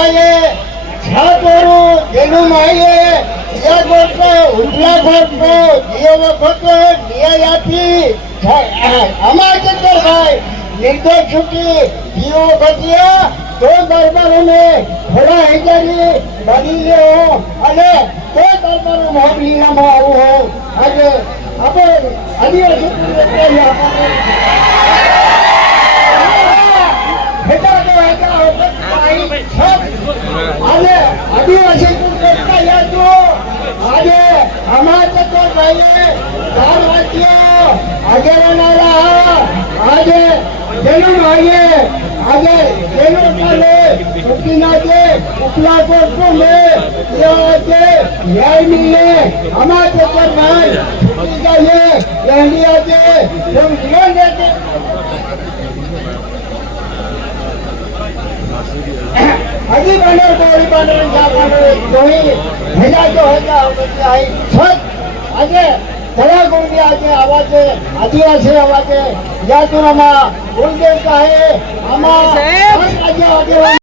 ભાઈએ છાપોરો જેનું માઈએ યા ગોટો ઉડલા ગોટો જીવો ગોટો ન્યાય આપી અમાર ચંદર ભાઈ નિર્દોષ છૂટી જીવો ગોટિયા તો દરબારોને ઘોડા હેજારી બની લેવો અને તો દરબારો મોહ લીલામાં આવું હોઉં આજે આપણે આદિવાસી આદિવાસી આજે અમારા તો ભાઈએ 4 વાગ્યો આગેવાના આજે જેનું ભાઈએ આજે જેનું ચાલે ઉકીના જે ઉપલા કોર્ટો લે આજે ન્યાય મિલે અમારા તો ભાઈ ઉકીના એની આજે હું જીવન દેતે હજી બને બોલી બને જાપાને જોઈ હેજા જો હેજા આવી છત આજે ઘણા ગુંડી આજે આવાજે આદિવાસી આવાજે જાતુરામાં ગુંડે કહે આમાં આજે